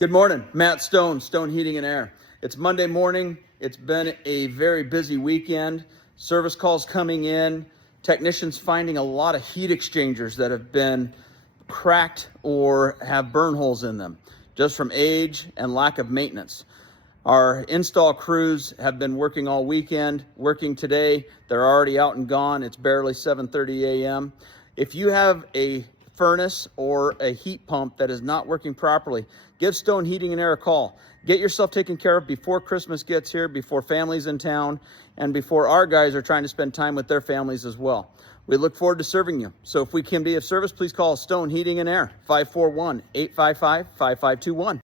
Good morning, Matt Stone, Stone Heating and Air. It's Monday morning. It's been a very busy weekend. Service calls coming in, technicians finding a lot of heat exchangers that have been cracked or have burn holes in them, just from age and lack of maintenance. Our install crews have been working all weekend, working today. They're already out and gone. It's barely 7:30 a.m. If you have a furnace or a heat pump that is not working properly, give Stone Heating and Air a call. Get yourself taken care of before Christmas gets here, before families in town, and before our guys are trying to spend time with their families as well. We look forward to serving you. So if we can be of service, please call Stone Heating and Air, 541-855-5521.